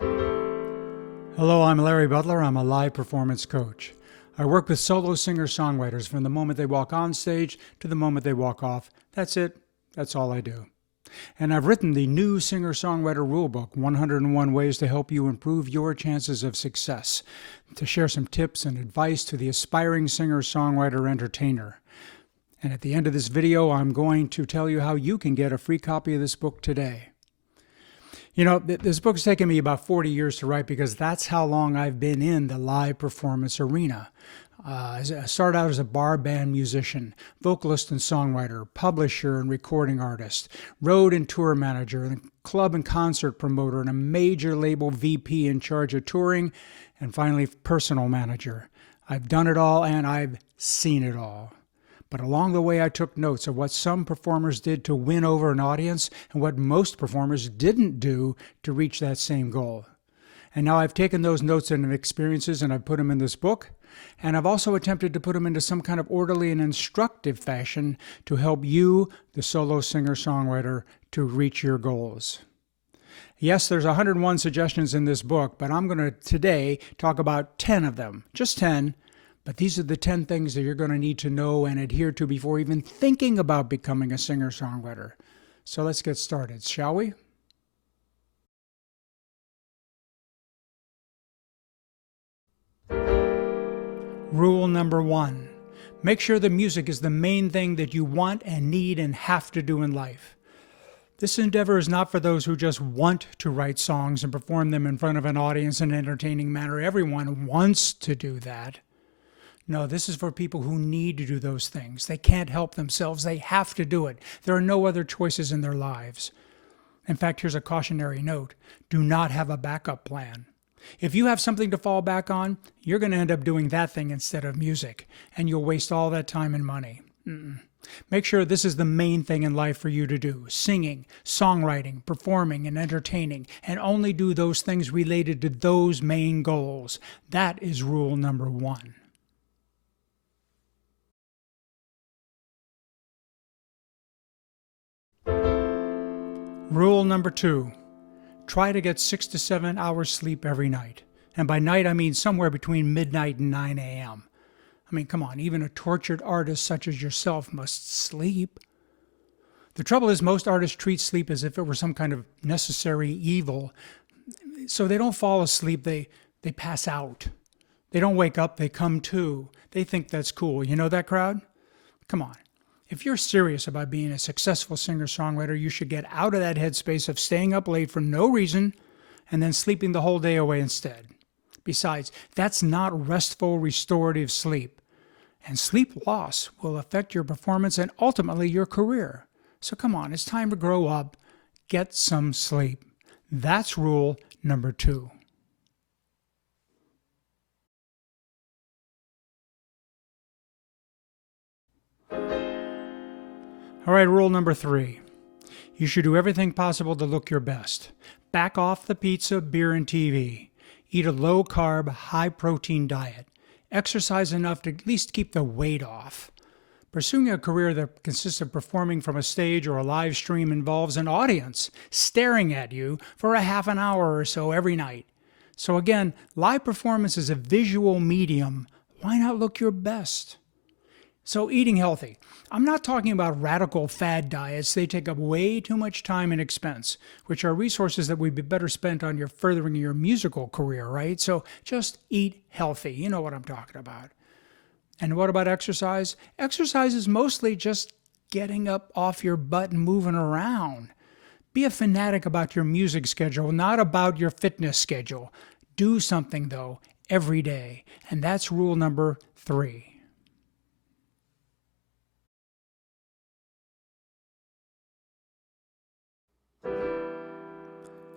Hello, I'm Larry Butler. I'm a live performance coach. I work with solo singer-songwriters from the moment they walk on stage to the moment they walk off. That's it. That's all I do. And I've written the new Singer-Songwriter Rule Book, 101 Ways to Help You Improve Your Chances of Success, to share some tips and advice to the aspiring singer-songwriter entertainer. And at the end of this video, I'm going to tell you how you can get a free copy of this book today. You know, this book's taken me about 40 years to write because that's how long I've been in the live performance arena. I started out as a bar band musician, vocalist and songwriter, publisher and recording artist, road and tour manager, and club and concert promoter, and a major label VP in charge of touring, and finally personal manager. I've done it all and I've seen it all. But along the way, I took notes of what some performers did to win over an audience and what most performers didn't do to reach that same goal. And now I've taken those notes and experiences and I've put them in this book. And I've also attempted to put them into some kind of orderly and instructive fashion to help you, the solo singer-songwriter, to reach your goals. Yes, there's 101 suggestions in this book, but I'm going to today talk about 10 of them, just 10. But these are the 10 things that you're going to need to know and adhere to before even thinking about becoming a singer-songwriter. So let's get started, shall we? Rule number 1. Make sure the music is the main thing that you want and need and have to do in life. This endeavor is not for those who just want to write songs and perform them in front of an audience in an entertaining manner. Everyone wants to do that. No, this is for people who need to do those things. They can't help themselves. They have to do it. There are no other choices in their lives. In fact, here's a cautionary note. Do not have a backup plan. If you have something to fall back on, you're going to end up doing that thing instead of music, and you'll waste all that time and money. Make sure this is the main thing in life for you to do. Singing, songwriting, performing, and entertaining, and only do those things related to those main goals. That is rule number 1. Rule number 2, try to get 6 to 7 hours sleep every night. And by night, I mean somewhere between midnight and 9 a.m. I mean, come on, even a tortured artist such as yourself must sleep. The trouble is most artists treat sleep as if it were some kind of necessary evil. So they don't fall asleep, they pass out. They don't wake up, they come to. They think that's cool. You know that crowd? Come on. If you're serious about being a successful singer-songwriter, you should get out of that headspace of staying up late for no reason and then sleeping the whole day away instead. Besides, that's not restful, restorative sleep. And sleep loss will affect your performance and ultimately your career. So come on, it's time to grow up. Get some sleep. That's rule number 2. All right, rule number 3. You should do everything possible to look your best. Back off the pizza, beer, and TV. Eat a low-carb, high-protein diet. Exercise enough to at least keep the weight off. Pursuing a career that consists of performing from a stage or a live stream involves an audience staring at you for a half an hour or so every night. So again, live performance is a visual medium. Why not look your best? So eating healthy. I'm not talking about radical fad diets. They take up way too much time and expense, which are resources that would be better spent on your furthering your musical career, right? So just eat healthy. You know what I'm talking about. And what about exercise? Exercise is mostly just getting up off your butt and moving around. Be a fanatic about your music schedule, not about your fitness schedule. Do something, though, every day. And that's rule number 3.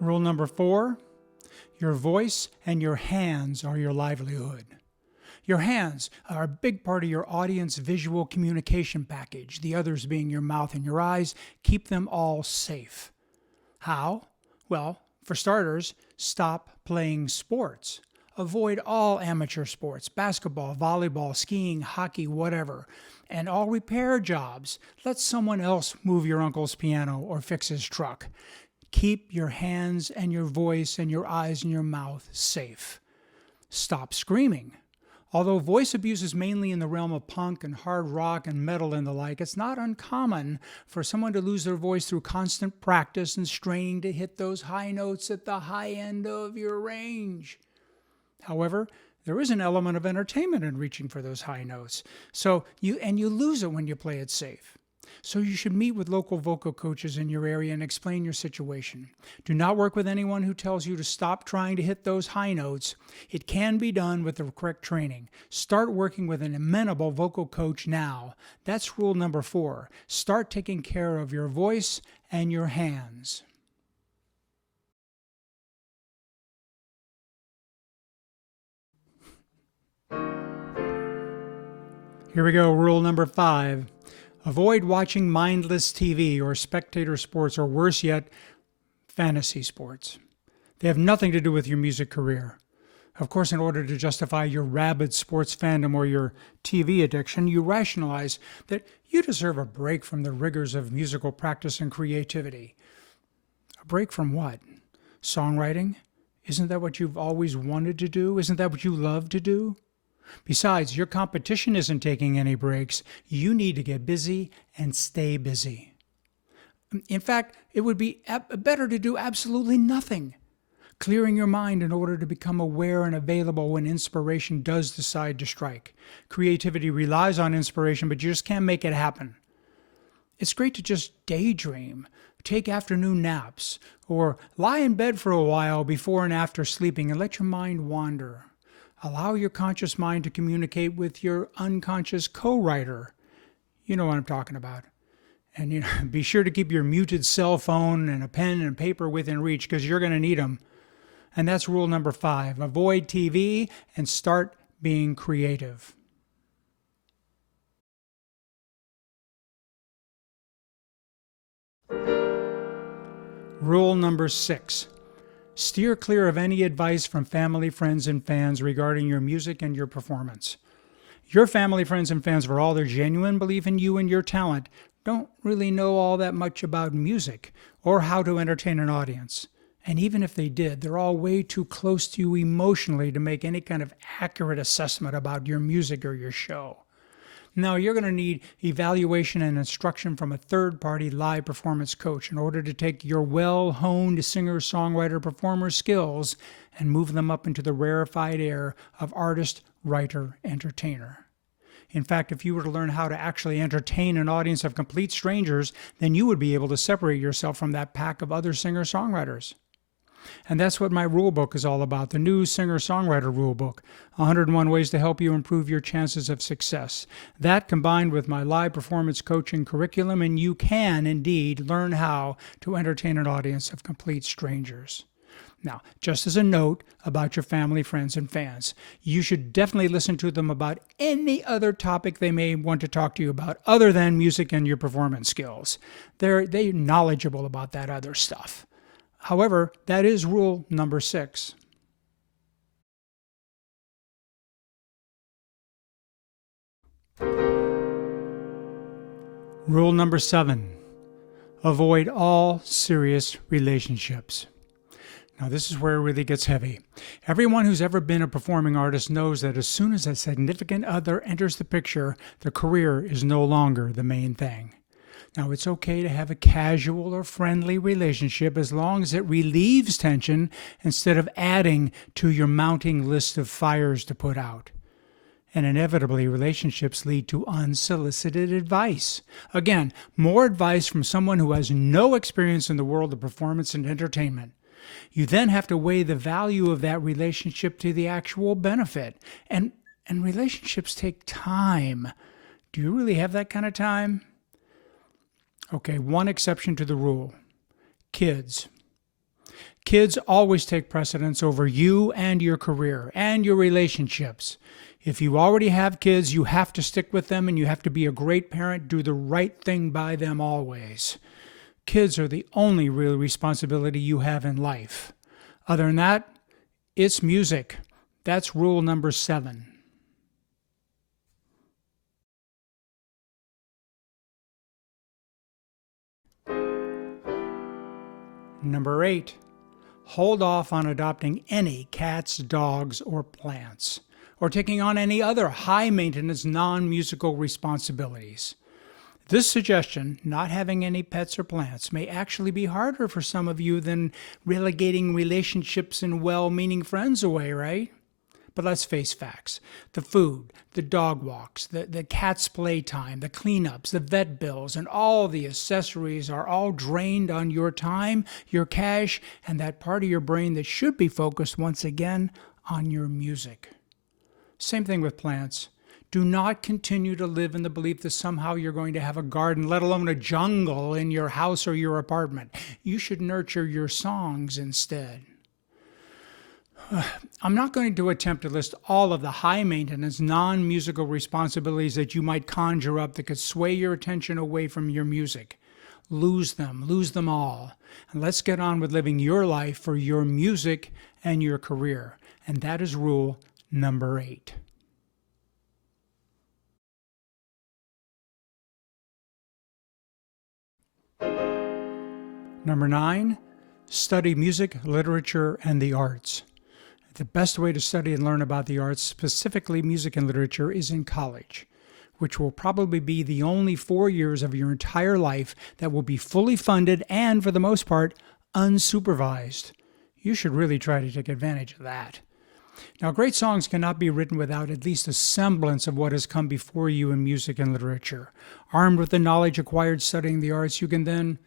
Rule number 4, your voice and your hands are your livelihood. Your hands are a big part of your audience visual communication package, the others being your mouth and your eyes. Keep them all safe. How? Well, for starters, stop playing sports. Avoid all amateur sports, basketball, volleyball, skiing, hockey, whatever. And all repair jobs. Let someone else move your uncle's piano or fix his truck. Keep your hands and your voice and your eyes and your mouth safe. Stop screaming. Although voice abuse is mainly in the realm of punk and hard rock and metal and the like, it's not uncommon for someone to lose their voice through constant practice and straining to hit those high notes at the high end of your range. However, there is an element of entertainment in reaching for those high notes. So you lose it when you play it safe. So you should meet with local vocal coaches in your area and explain your situation. Do not work with anyone who tells you to stop trying to hit those high notes. It can be done with the correct training. Start working with an amenable vocal coach now. That's rule number 4. Start taking care of your voice and your hands. Here we go, rule number 5. Avoid watching mindless TV or spectator sports, or worse yet, fantasy sports. They have nothing to do with your music career. Of course, in order to justify your rabid sports fandom or your TV addiction, you rationalize that you deserve a break from the rigors of musical practice and creativity. A break from what? Songwriting? Isn't that what you've always wanted to do? Isn't that what you love to do? Besides, your competition isn't taking any breaks. You need to get busy and stay busy. In fact, it would be better to do absolutely nothing, clearing your mind in order to become aware and available when inspiration does decide to strike. Creativity relies on inspiration, but you just can't make it happen. It's great to just daydream, take afternoon naps, or lie in bed for a while before and after sleeping and let your mind wander. Allow your conscious mind to communicate with your unconscious co-writer. You know what I'm talking about. And be sure to keep your muted cell phone and a pen and paper within reach, because you're going to need them. And that's rule number 5. Avoid TV and start being creative. Rule number 6. Steer clear of any advice from family, friends, and fans regarding your music and your performance. Your family, friends, and fans, for all their genuine belief in you and your talent, don't really know all that much about music or how to entertain an audience. And even if they did, they're all way too close to you emotionally to make any kind of accurate assessment about your music or your show. Now, you're going to need evaluation and instruction from a third-party live performance coach in order to take your well-honed singer-songwriter-performer skills and move them up into the rarefied air of artist, writer, entertainer. In fact, if you were to learn how to actually entertain an audience of complete strangers, then you would be able to separate yourself from that pack of other singer-songwriters. And that's what my rule book is all about, the new Singer-Songwriter Rule Book, 101 Ways to Help You Improve Your Chances of Success. That combined with my live performance coaching curriculum, and you can indeed learn how to entertain an audience of complete strangers. Now, just as a note about your family, friends, and fans, you should definitely listen to them about any other topic they may want to talk to you about other than music and your performance skills. They're knowledgeable about that other stuff. However, that is rule number 6. Rule number 7. Avoid all serious relationships. Now, this is where it really gets heavy. Everyone who's ever been a performing artist knows that as soon as a significant other enters the picture, the career is no longer the main thing. Now, it's okay to have a casual or friendly relationship as long as it relieves tension instead of adding to your mounting list of fires to put out. And inevitably, relationships lead to unsolicited advice. Again, more advice from someone who has no experience in the world of performance and entertainment. You then have to weigh the value of that relationship to the actual benefit. And relationships take time. Do you really have that kind of time? Okay, one exception to the rule. Kids. Kids always take precedence over you and your career and your relationships. If you already have kids, you have to stick with them and you have to be a great parent, do the right thing by them always. Kids are the only real responsibility you have in life. Other than that, it's music. That's rule number 7. Number 8. Hold off on adopting any cats, dogs, or plants, or taking on any other high-maintenance non-musical responsibilities. This suggestion, not having any pets or plants, may actually be harder for some of you than relegating relationships and well-meaning friends away, right? But let's face facts. The food, the dog walks, the cat's playtime, the cleanups, the vet bills, and all the accessories are all drained on your time, your cash, and that part of your brain that should be focused once again on your music. Same thing with plants. Do not continue to live in the belief that somehow you're going to have a garden, let alone a jungle in your house or your apartment. You should nurture your songs instead. I'm not going to attempt to list all of the high-maintenance, non-musical responsibilities that you might conjure up that could sway your attention away from your music. Lose them all. And let's get on with living your life for your music and your career. And that is rule number 8. Number 9, study music, literature, and the arts. The best way to study and learn about the arts, specifically music and literature, is in college, which will probably be the only 4 years of your entire life that will be fully funded and, for the most part, unsupervised. You should really try to take advantage of that. Now, great songs cannot be written without at least a semblance of what has come before you in music and literature. Armed with the knowledge acquired studying the arts, you can then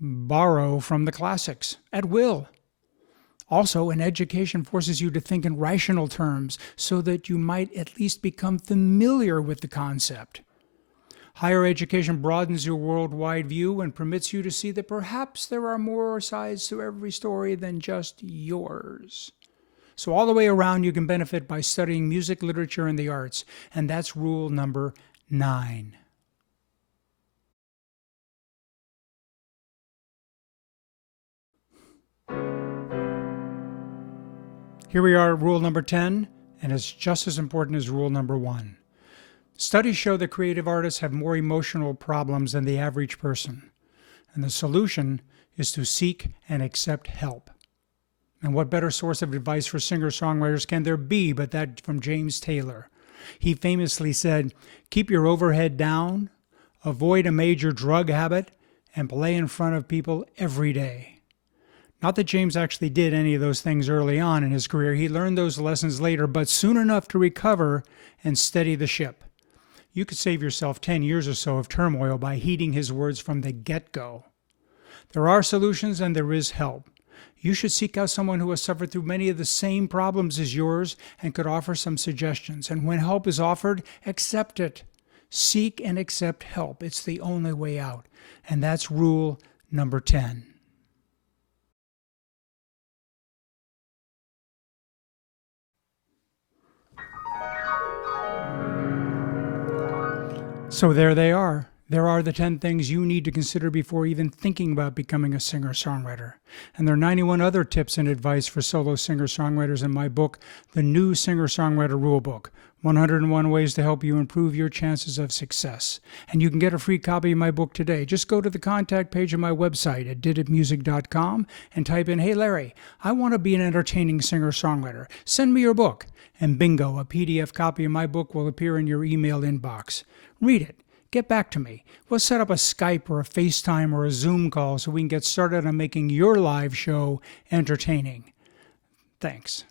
borrow from the classics at will. Also, an education forces you to think in rational terms so that you might at least become familiar with the concept. Higher education broadens your worldwide view and permits you to see that perhaps there are more sides to every story than just yours. So all the way around, you can benefit by studying music, literature, and the arts, and that's rule number 9. Here we are at rule number 10, and it's just as important as rule number 1. Studies show that creative artists have more emotional problems than the average person, and the solution is to seek and accept help. And what better source of advice for singer-songwriters can there be but that from James Taylor? He famously said, "Keep your overhead down, avoid a major drug habit, and play in front of people every day." Not that James actually did any of those things early on in his career. He learned those lessons later, but soon enough to recover and steady the ship. You could save yourself 10 years or so of turmoil by heeding his words from the get-go. There are solutions and there is help. You should seek out someone who has suffered through many of the same problems as yours and could offer some suggestions. And when help is offered, accept it. Seek and accept help. It's the only way out. And that's rule number 10. So there they are. There are the 10 things you need to consider before even thinking about becoming a singer-songwriter. And there are 91 other tips and advice for solo singer-songwriters in my book, The New Singer-Songwriter Rule Book, 101 Ways to Help You Improve Your Chances of Success. And you can get a free copy of my book today. Just go to the contact page of my website at diditmusic.com and type in, "Hey Larry, I want to be an entertaining singer-songwriter. Send me your book." And bingo, a PDF copy of my book will appear in your email inbox. Read it. Get back to me. We'll set up a Skype or a FaceTime or a Zoom call so we can get started on making your live show entertaining. Thanks.